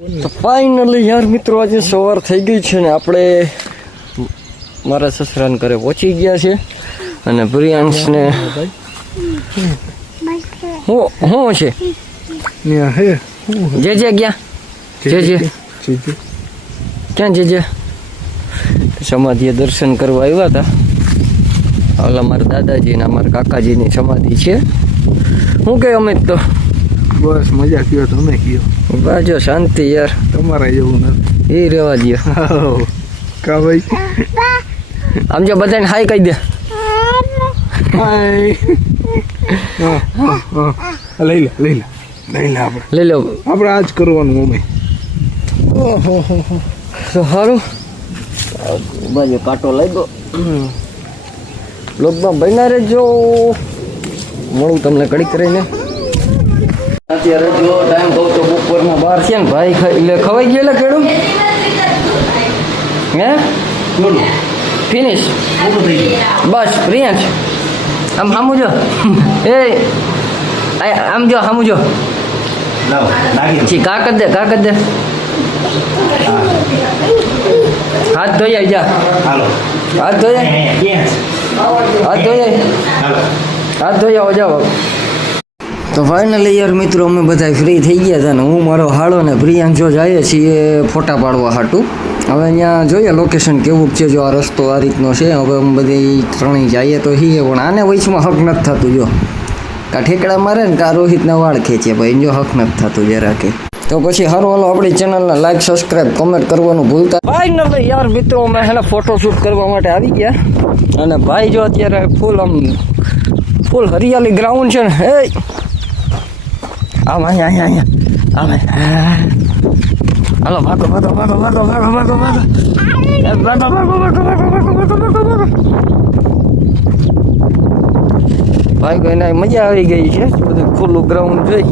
તો ફાઇનલી યાર મિત્રો આજે સવાર થઈ ગઈ છે ને આપણે મારા સસરાને ઘરે પહોંચી ગયા છે અને પ્રિયાંશને શું છે જે ગયા જે ક્યાં જે સમાધિએ દર્શન કરવા આવ્યા હતા. ઓલા મારા દાદાજી ને અમારા કાકાજીની સમાધિ છે. શું કે અમિત? તો બસ મજા કયો તમે કયો. બાજો શાંતિ યાર, તમારા જેવું નથી એ રહેવા દો કા ભાઈ. આમ જો બધાને હાય કહી દે. લઈ લે આપણે લઈ લો આપણે આજ કરવાનું મમ્મી. ઓહો તો સારું બાજુ કાંટો લઈ દો. બ્લોગમાં બન્યા રહેજો, મળું તમને કડીક કરીને. અત્યારે જો ટાઈમ બહુ તો બપોરમાં 12 છે ને ભાઈ એટલે ખવાઈ ગયો એટલે કેળું હે ફિનિશ બસ. પ્રિયાંશ આમ સામું જો એ આમ જો સામું જો કા કરી દે હાથ ધોઈ આવી જા. હાથ ધોઈ આવો જાઓ. તો ફાઇનલી યાર મિત્રો અમે બધા ફ્રી થઈ ગયા હતા ને હું મારો હાળો ને પ્રિયાંશ જો જઈએ છીએ ફોટા પાડવા હાટું. હવે અહીંયા જોઈએ લોકેશન કેવું છે. જો આ રસ્તો આ રીતનો છે. હવે અમે બધી ત્રણેય જઈએ તો હીએ પણ આને વયસમાં હક નથી થતું. જો કા ઠેકડા મારે ને કા રોહિતના વાળ ખેંચે ભાઈ, જો હક નથી થતું જરા કે. તો પછી હારું હાલો આપણી ચેનલને લાઈક સબસ્ક્રાઈબ કોમેન્ટ કરવાનું ભૂલતા. ફાઇનલી યાર મિત્રો અમે હેને ફોટોશૂટ કરવા માટે આવી ગયા અને ભાઈ જો અત્યારે ફૂલ હરિયાળી ગ્રાઉન્ડ છે ને. હે આમ અહીંયા હાલો ભાગો ભાઈ કોઈને મજા આવી ગઈ છે. બધું ખુલ્લું ગ્રાઉન્ડ જોઈ.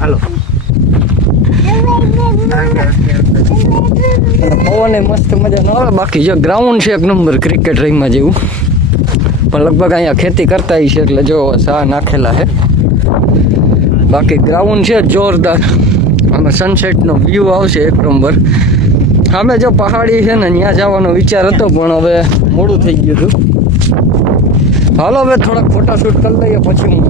હાલો પવન મસ્ત મજા ન આવે. બાકી જો ગ્રાઉન્ડ છે એક નંબર ક્રિકેટ રમવા જેવું, પણ લગભગ અહીંયા ખેતી કરતા છે એટલે જો સા નાખેલા છે. બાકી ગ્રાઉન્ડ છે જોરદાર. આમાં સનસેટનો વ્યૂ આવશે એક નંબર. સામે જો પહાડી છે ને ત્યાં જવાનો વિચાર હતો પણ હવે મોડું થઈ ગયું હતું. હાલો હવે થોડાક ફોટોશૂટ કરી લઈએ પછી હું